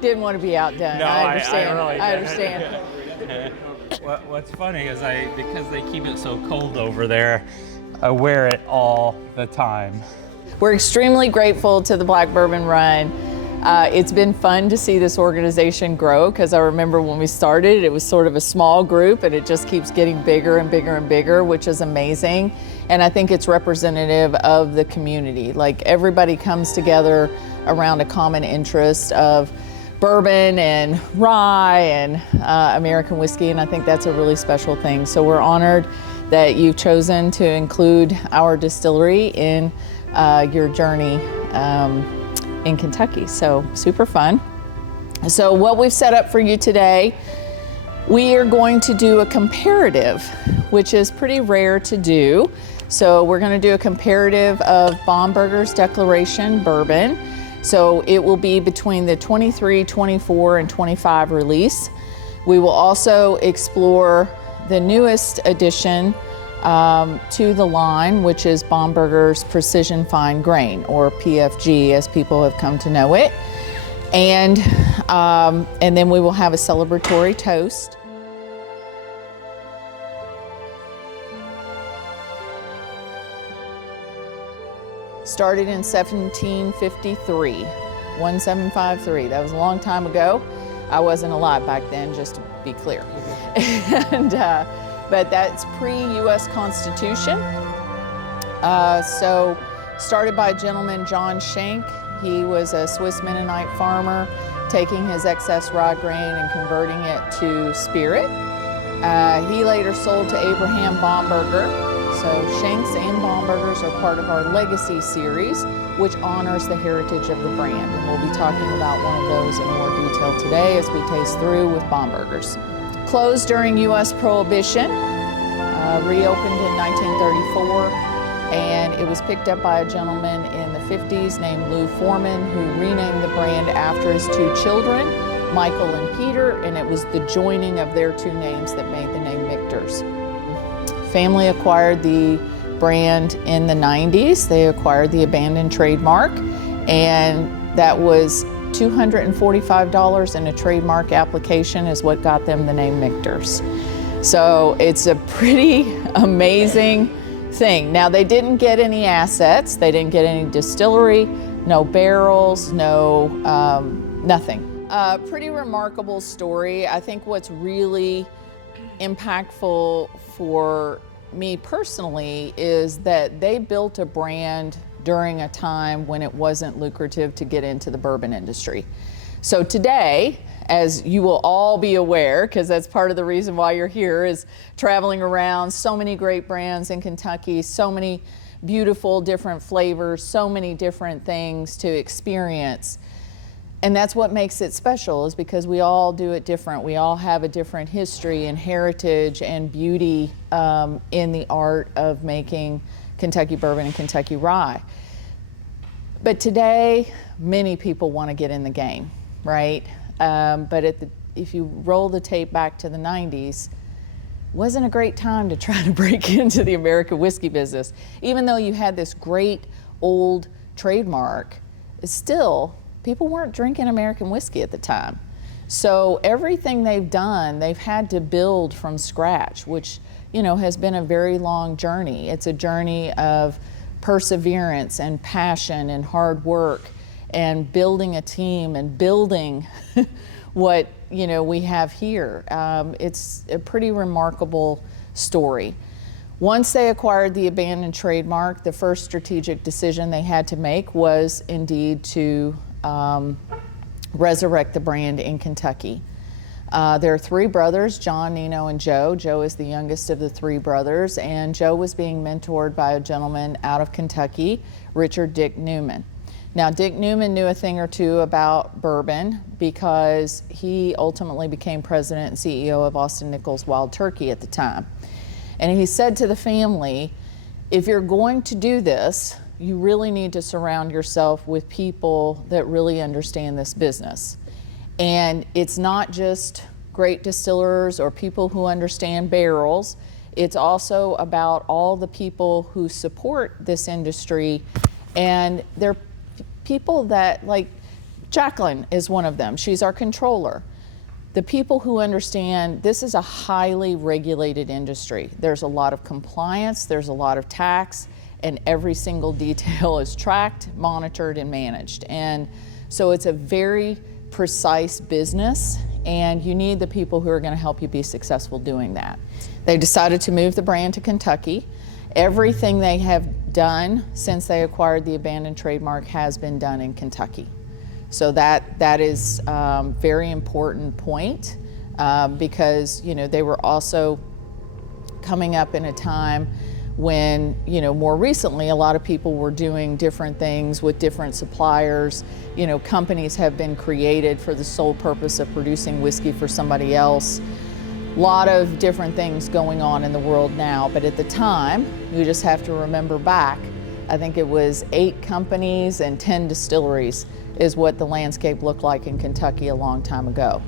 Didn't want to be outdone. No, I understand. I really I didn't. understand. What's funny is because they keep it so cold over there, I wear it all the time. We're extremely grateful to the Black Bourbon Run. It's been fun to see this organization grow, because I remember when we started, it was sort of a small group, and it just keeps getting bigger and bigger and bigger, which is amazing. And I think it's representative of the community. Like, everybody comes together around a common interest of bourbon and rye and American whiskey, and I think that's a really special thing. So we're honored that you've chosen to include our distillery in your journey in Kentucky. So super fun. So what we've set up for you today, we are going to do a comparative, which is pretty rare to do. So we're going to do a comparative of Bamberger's Declaration Bourbon. So it will be between the 23, 24, and 25 release. We will also explore the newest addition to the line, which is Bamberger's Precision Fine Grain, or PFG as people have come to know it. And then we will have a celebratory toast. Started in 1753, 1753. That was a long time ago. I wasn't alive back then, just to be clear. But that's pre-U.S. Constitution. So started by a gentleman, John Schenck. He was a Swiss Mennonite farmer, taking his excess rye grain and converting it to spirit. He later sold to Abraham Bamberger. So Schenck's and Bamberger's are part of our Legacy series, which honors the heritage of the brand. And we'll be talking about one of those in more detail today as we taste through with Bamberger's. Closed during U.S. Prohibition, reopened in 1934, and it was picked up by a gentleman in the 50s named Lou Foreman, who renamed the brand after his two children, Michael and Peter, and it was the joining of their two names that made the name Michter's. Family acquired the brand in the 90s. They acquired the abandoned trademark, and that was $245 in a trademark application is what got them the name Michter's. So it's a pretty amazing thing. Now, they didn't get any assets. They didn't get any distillery, no barrels, no nothing. Pretty remarkable story. I think what's really impactful for me personally is that they built a brand during a time when it wasn't lucrative to get into the bourbon industry. So today, as you will all be aware, because that's part of the reason why you're here, is traveling around, so many great brands in Kentucky, so many beautiful different flavors, so many different things to experience. And that's what makes it special, is because we all do it different. We all have a different history and heritage and beauty in the art of making Kentucky bourbon and Kentucky rye. But today, many people want to get in the game, right? But if you roll the tape back to the 90s, wasn't a great time to try to break into the American whiskey business. Even though you had this great old trademark, still, people weren't drinking American whiskey at the time. So everything they've done, they've had to build from scratch, which, you know, has been a very long journey. It's a journey of perseverance and passion and hard work and building a team and building what, you know, we have here. It's a pretty remarkable story. Once they acquired the abandoned trademark, the first strategic decision they had to make was indeed to resurrect the brand in Kentucky. There are three brothers, John, Nino, and Joe. Joe is the youngest of the three brothers, and Joe was being mentored by a gentleman out of Kentucky, Richard Dick Newman. Now, Dick Newman knew a thing or two about bourbon because he ultimately became president and CEO of Austin Nichols Wild Turkey at the time. And he said to the family, if you're going to do this, you really need to surround yourself with people that really understand this business. And it's not just great distillers or people who understand barrels. It's also about all the people who support this industry, and they're people that, like Jacqueline is one of them. She's our controller. The people who understand this is a highly regulated industry. There's a lot of compliance, there's a lot of tax, and every single detail is tracked, monitored, and managed. And so it's a very precise business, and you need the people who are going to help you be successful doing that. They decided to move the brand to Kentucky. Everything they have done since they acquired the abandoned trademark has been done in Kentucky. So that is very important point because, you know, they were also coming up in a time when, you know, more recently, a lot of people were doing different things with different suppliers. You know, companies have been created for the sole purpose of producing whiskey for somebody else. A lot of different things going on in the world now, but at the time, you just have to remember back, I think it was 8 companies and 10 distilleries is what the landscape looked like in Kentucky a long time ago.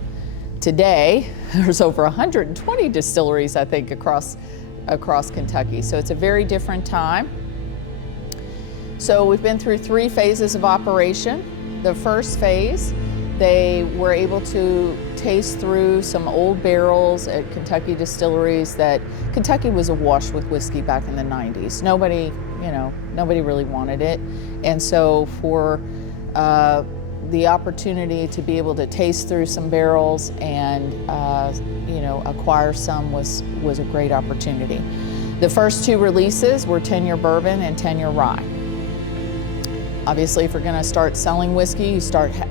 Today, there's over 120 distilleries, I think, across Kentucky. So it's a very different time. So we've been through 3 phases of operation. The first phase, they were able to taste through some old barrels at Kentucky distilleries that Kentucky was awash with whiskey back in the 90s. Nobody really wanted it. And so for the opportunity to be able to taste through some barrels and acquire some was a great opportunity. The first 2 releases were 10-year bourbon and 10-year rye. Obviously, if you're going to start selling whiskey,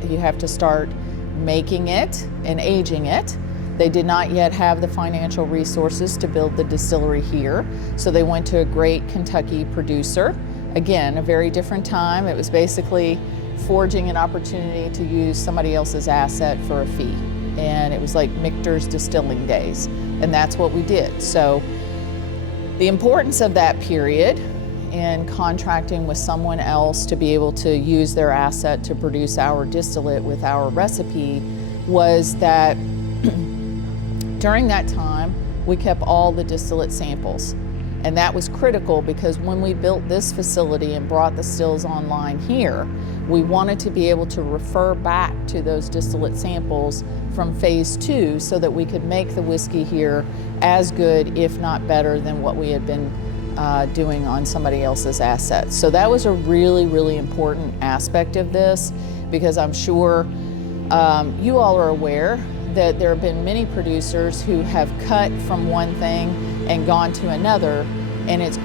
you have to start making it and aging it. They did not yet have the financial resources to build the distillery here, so they went to a great Kentucky producer. Again, a very different time. It was basically forging an opportunity to use somebody else's asset for a fee. And it was like Michter's distilling days. And that's what we did. So the importance of that period in contracting with someone else to be able to use their asset to produce our distillate with our recipe was that during that time, we kept all the distillate samples. And that was critical because when we built this facility and brought the stills online here, we wanted to be able to refer back to those distillate samples from phase 2 so that we could make the whiskey here as good, if not better, than what we had been doing on somebody else's assets. So that was a really, really important aspect of this because I'm sure you all are aware that there have been many producers who have cut from one thing and gone to another, and it's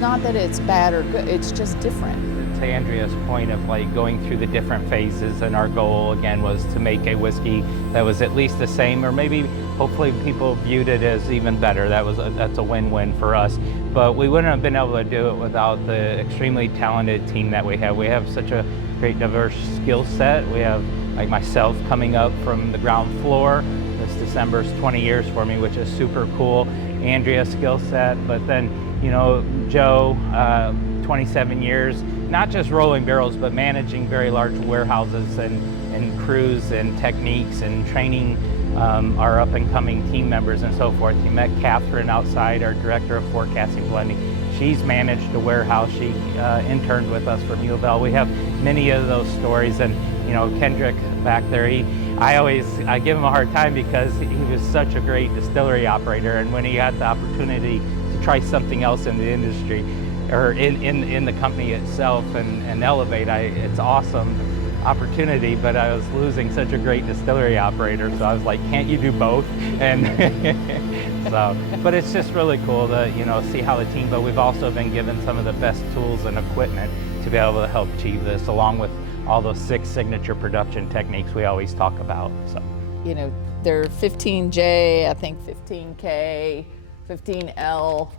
not that it's bad or good, it's just different. To Andrea's point of like going through the different phases, and our goal again was to make a whiskey that was at least the same, or maybe hopefully people viewed it as even better. That's a win-win for us. But we wouldn't have been able to do it without the extremely talented team that we have. We have such a great diverse skill set. We have like myself coming up from the ground floor. This December's 20 years for me, which is super cool. Andrea's skill set, but then, you know, Joe, 27 years, not just rolling barrels, but managing very large warehouses and crews and techniques and training our up and coming team members and so forth. You met Catherine outside, our director of forecasting blending. She's managed the warehouse. She interned with us from U of L. We have many of those stories, and you know, Kendrick back there, I give him a hard time because he was such a great distillery operator, and when he had the opportunity to try something else in the industry or in the company itself and elevate, it's awesome opportunity, but I was losing such a great distillery operator, so I was like, can't you do both? And so, but it's just really cool to, you know, see how the team, but we've also been given some of the best tools and equipment to be able to help achieve this, along with all those 6 signature production techniques we always talk about. So, you know, they're 15J, I think 15K, 15L.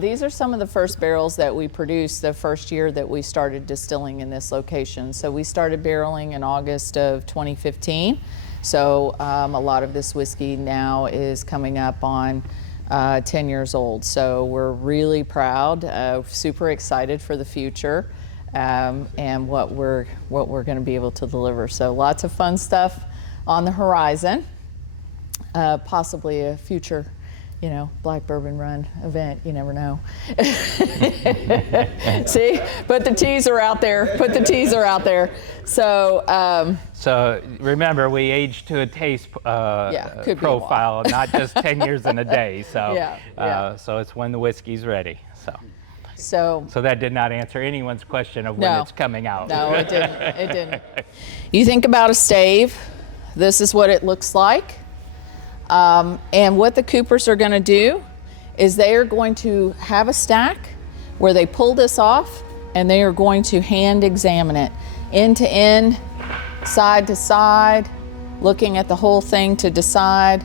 These are some of the first barrels that we produced the first year that we started distilling in this location. So we started barreling in August of 2015. So a lot of this whiskey now is coming up on 10 years old. So we're really proud, super excited for the future. And what we're going to be able to deliver. So lots of fun stuff on the horizon, possibly a future you know, Black Bourbon Run event, you never know. See, but the teaser out there, put the teaser out there. So, so remember, we age to a taste profile, not just 10 years in a day. So, so it's when the whiskey's ready. So that did not answer anyone's question of when it's coming out. No, it didn't. It didn't. You think about a stave. This is what it looks like. And what the coopers are going to do is they are going to have a stack where they pull this off, and they are going to hand examine it end to end, side to side, looking at the whole thing to decide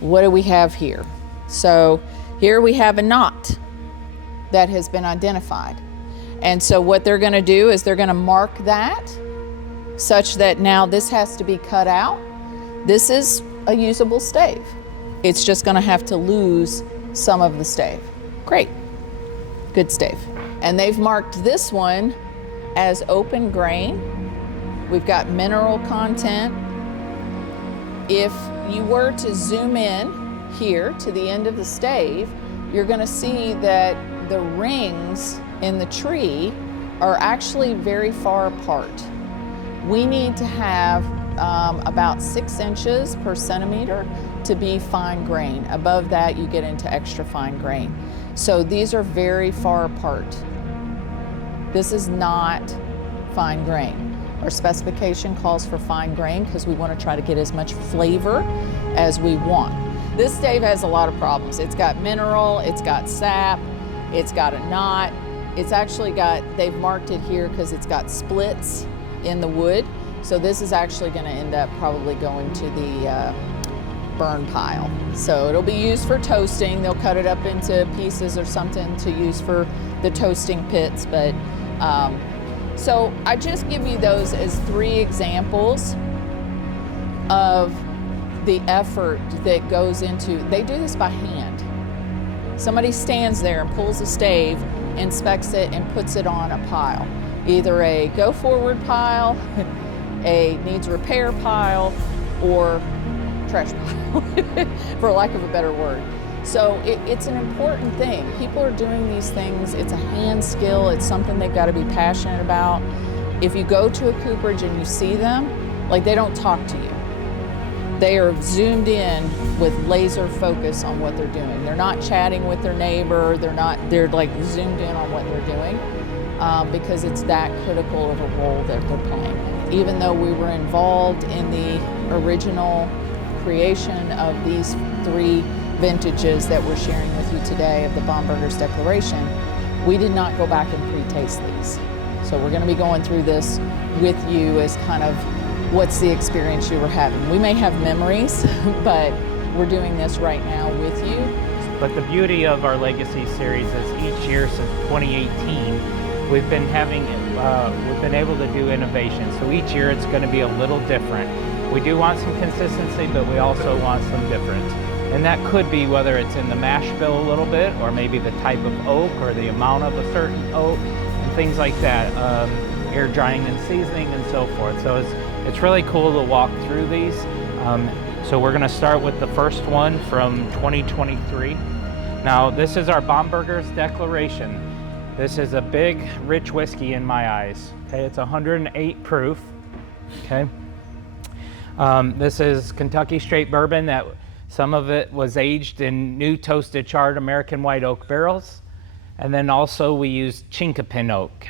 what do we have here. So here we have a knot that has been identified. And so what they're going to do is they're going to mark that such that now this has to be cut out. This is a usable stave. It's just going to have to lose some of the stave. Great. Good stave. And they've marked this one as open grain. We've got mineral content. If you were to zoom in here to the end of the stave, you're going to see that the rings in the tree are actually very far apart. We need to have about 6 inches per centimeter to be fine grain. Above that, you get into extra fine grain. So these are very far apart. This is not fine grain. Our specification calls for fine grain because we want to try to get as much flavor as we want. This stave has a lot of problems. It's got mineral, it's got sap, it's got a knot. It's actually got, they've marked it here because it's got splits in the wood. So this is actually going to end up probably going to the burn pile. So it'll be used for toasting. They'll cut it up into pieces or something to use for the toasting pits. But so I just give you those as 3 examples of the effort that goes into, they do this by hand. Somebody stands there and pulls a stave, inspects it, and puts it on a pile. Either a go forward pile, a needs repair pile, or trash pile, for lack of a better word. So it's an important thing. People are doing these things. It's a hand skill. It's something they've got to be passionate about. If you go to a cooperage and you see them, like, they don't talk to you. They are zoomed in with laser focus on what they're doing. They're not chatting with their neighbor. They're like zoomed in on what they're doing because it's that critical of a role that they're playing. Even though we were involved in the original creation of these 3 vintages that we're sharing with you today of the Baumburger's Declaration, we did not go back and pre-taste these. So we're going to be going through this with you as kind of what's the experience you were having. We may have memories, but we're doing this right now with you. But the beauty of our Legacy series is each year since 2018, we've been able to do innovation. So each year it's going to be a little different. We do want some consistency, but we also want some difference. And that could be whether it's in the mash bill a little bit, or maybe the type of oak, or the amount of a certain oak, and things like that. Air drying and seasoning and so forth. So it's really cool to walk through these. So we're going to start with the first one from 2023. Now this is our Baumburger's Declaration. This is a big, rich whiskey in my eyes. Okay, it's 108 proof. Okay, this is Kentucky straight bourbon that some of it was aged in new toasted charred American white oak barrels, and then also we used chinkapin oak.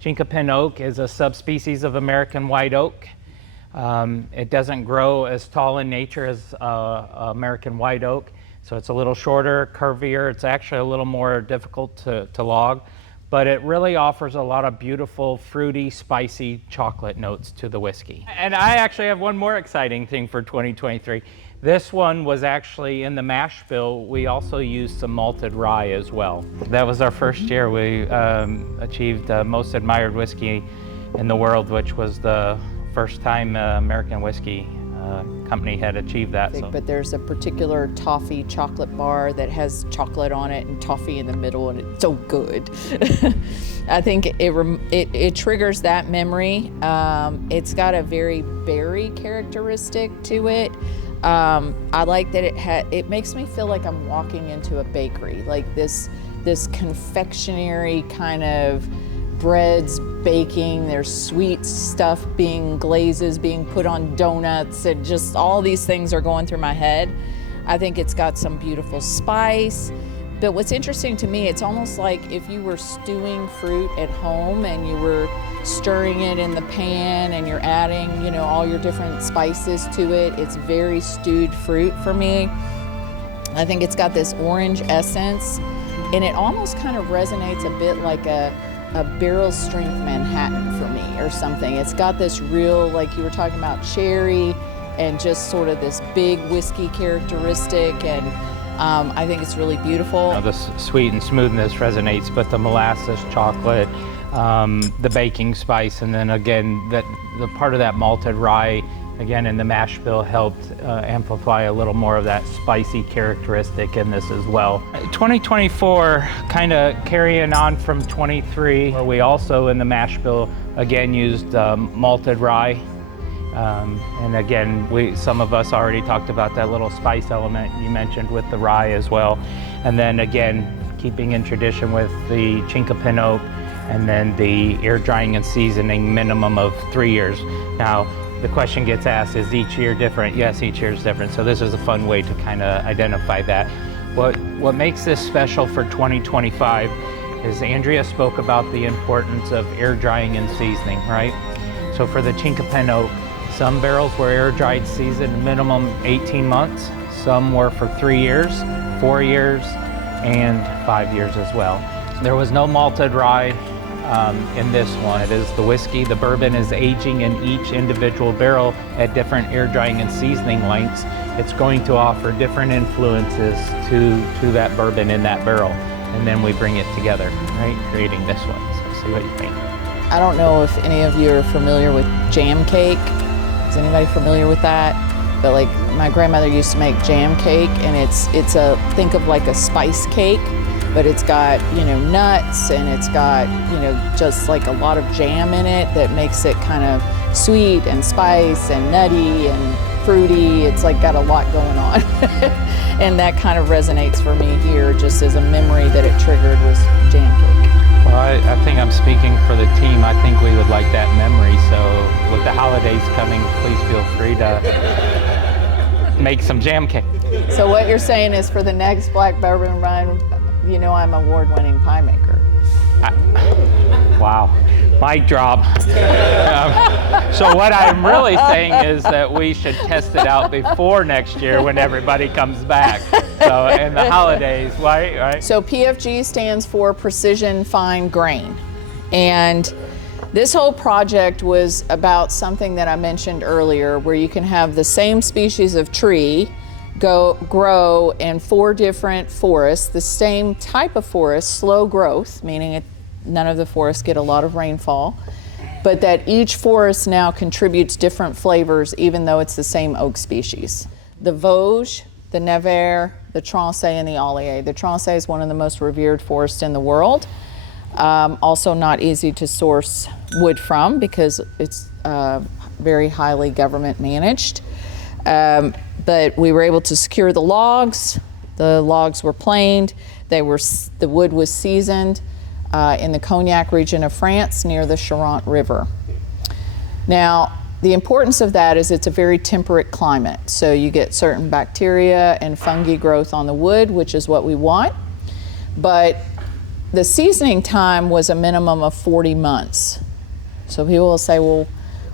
Chinkapin oak is a subspecies of American white oak. It doesn't grow as tall in nature as American white oak, so it's a little shorter, curvier. It's actually a little more difficult to log, but it really offers a lot of beautiful, fruity, spicy chocolate notes to the whiskey. And I actually have one more exciting thing for 2023. This one was actually in the mash bill. We also used some malted rye as well. That was our first year. We achieved most admired whiskey in the world, which was the first time American whiskey company had achieved that. But there's a particular toffee chocolate bar that has chocolate on it and toffee in the middle, and it's so good. I think it triggers that memory. It's got a very berry characteristic to it. I like that it makes me feel like I'm walking into a bakery, like this confectionery kind of breads baking, there's sweet stuff glazes being put on donuts, and just all these things are going through my head. I think it's got some beautiful spice. But what's interesting to me, it's almost like if you were stewing fruit at home and you were stirring it in the pan and you're adding, you know, all your different spices to it. It's very stewed fruit for me. I think it's got this orange essence, and it almost kind of resonates a bit like a barrel strength Manhattan for me or something. It's got this real, like you were talking about, cherry and just sort of this big whiskey characteristic, and I think it's really beautiful. The sweet and smoothness resonates, but the molasses, chocolate, the baking spice, and then again, the part of that malted rye, again, in the mash bill helped amplify a little more of that spicy characteristic in this as well. 2024, kind of carrying on from 23, where we also in the mash bill again used malted rye. And again, some of us already talked about that little spice element you mentioned with the rye as well. And then again, keeping in tradition with the Chinkapin oak, and then the air drying and seasoning minimum of 3 years. Now, the question gets asked, is each year different? Yes, each year is different. So this is a fun way to kind of identify that. What makes this special for 2025 is Andrea spoke about the importance of air drying and seasoning, right? So for the Chinkapin oak, some barrels were air dried seasoned minimum 18 months. Some were for 3 years, 4 years, and 5 years as well. There was no malted rye in this one. It is the whiskey. The bourbon is aging in each individual barrel at different air drying and seasoning lengths. It's going to offer different influences to that bourbon in that barrel. And then we bring it together, right? Creating this one. So see what you think. I don't know if any of you are familiar with jam cake. Is anybody familiar with that? But like my grandmother used to make jam cake, and it's think of like a spice cake, but it's got, you know, nuts, and it's got, you know, just like a lot of jam in it that makes it kind of sweet and spice and nutty and fruity. It's like got a lot going on. And that kind of resonates for me here, just as a memory that it triggered was jam cake. Well, I think I'm speaking for the team. I think we would like that memory. So with the holidays coming, please feel free to make some jam cake. So what you're saying is for the next Black Bourbon Run, you know I'm award-winning pie maker. Wow, mic drop. So what I'm really saying is that we should test it out before next year when everybody comes back. So in the holidays, right? So PFG stands for Precision Fine Grain. And this whole project was about something that I mentioned earlier, where you can have the same species of tree grow in 4 different forests, the same type of forest, slow growth, meaning none of the forests get a lot of rainfall, but that each forest now contributes different flavors even though it's the same oak species. The Vosges, the Nevers, the Trancé, and the Allier. The Trancé is one of the most revered forests in the world. Also not easy to source wood from because it's very highly government managed. But we were able to secure the logs. The logs were planed. The wood was seasoned in the Cognac region of France near the Charente River. Now, the importance of that is it's a very temperate climate. So you get certain bacteria and fungi growth on the wood, which is what we want. But the seasoning time was a minimum of 40 months. So people will say, well,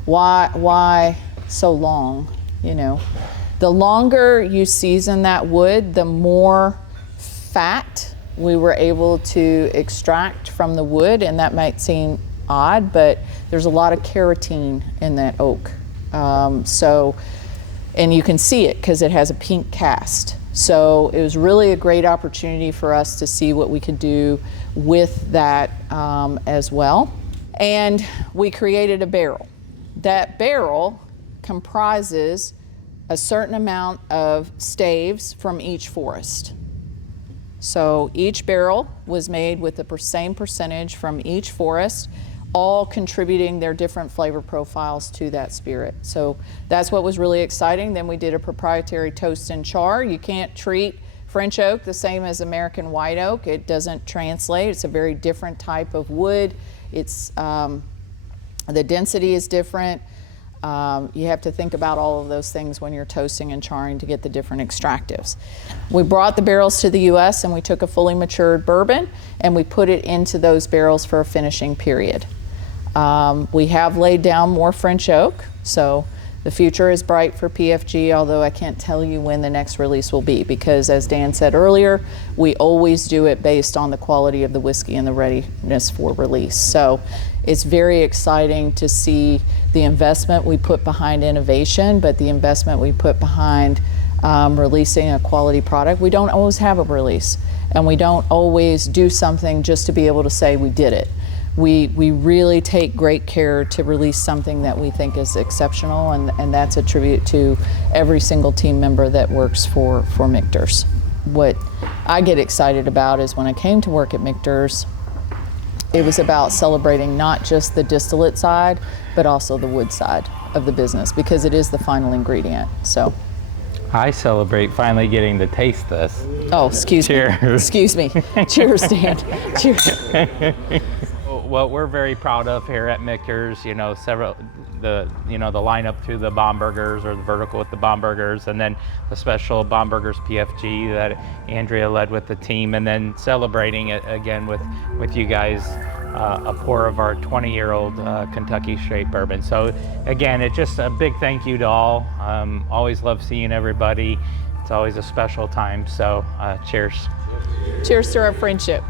why so long? You know, the longer you season that wood, the more fat we were able to extract from the wood, and that might seem odd, but there's a lot of carotene in that oak. And you can see it because it has a pink cast. So it was really a great opportunity for us to see what we could do with that as well. And we created a barrel. That barrel comprises a certain amount of staves from each forest. So each barrel was made with the same percentage from each forest. all contributing their different flavor profiles to that spirit. So that's what was really exciting. Then we did a proprietary toast and char. You can't treat French oak the same as American white oak. It doesn't translate. It's a very different type of wood. It's the density is different. You have to think about all of those things when you're toasting and charring to get the different extractives. We brought the barrels to the US and we took a fully matured bourbon and we put it into those barrels for a finishing period. We have laid down more French oak, so the future is bright for PFG, although I can't tell you when the next release will be, because as Dan said earlier, we always do it based on the quality of the whiskey and the readiness for release. So it's very exciting to see the investment we put behind innovation, but the investment we put behind releasing a quality product. We don't always have a release, and we don't always do something just to be able to say we did it. We really take great care to release something that we think is exceptional, and that's a tribute to every single team member that works for Michter's. What I get excited about is when I came to work at Michter's, it was about celebrating not just the distillate side, but also the wood side of the business, because it is the final ingredient. So I celebrate finally getting to taste this. Oh, excuse me. Excuse me. Cheers, Dan. Cheers. What we're very proud of here at Michter's, the lineup through the Bomburgers, or the vertical with the Bomburgers, and then the special Bomburgers PFG that Andrea led with the team, and then celebrating it again with you guys, a pour of our 20-year-old Kentucky straight bourbon. So again, it's just a big thank you to all. Always love seeing everybody. It's always a special time. So cheers. Cheers to our friendship.